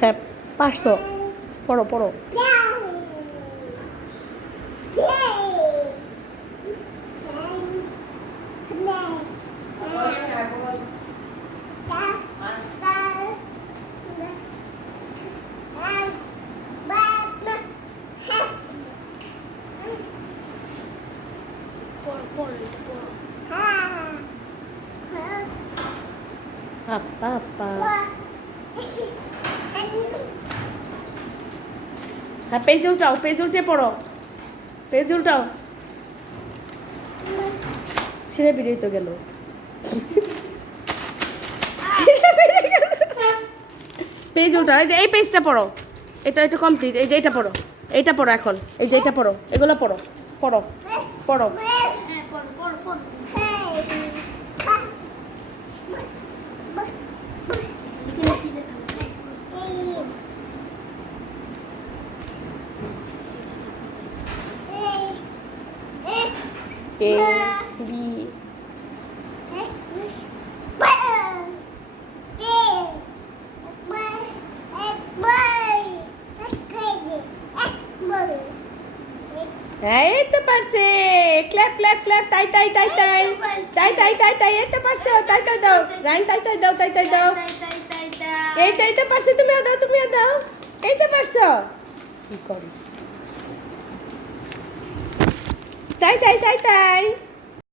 হ্যাঁ পারছো, পড়ো পড়ো। আপা আপা হ্যাঁ পেজ উল্টাও, পেজ উল্টে পড়ো, পেজ উল্টাও। ছিঁড়ে বেরিয়ে তো গেল, পেজ উল্টাও। এই যে এই পেজটা পড়ো, এটা এটা কমপ্লিট। এই যে এটা পড়ো, এইটা পড়ো এখন, এই যে এটা পড়ো, এগুলো পড়ো পড়ো পড়ো। A B এই তো পারছে, ক্ল্যাপ ক্ল্যাপ ক্ল্যাপ, তাই তাই তাই তাই তাই তাই তাই তাই, এই তো পারছো, তাই তাই দাও রাইন, তাই তাই দাও, তাই তাই দাও, এই তাই তো পারছো, তুমিও দাও, তুমিও দাও, এই তো পারছো। কি করি, তাই তাই তাই তাই।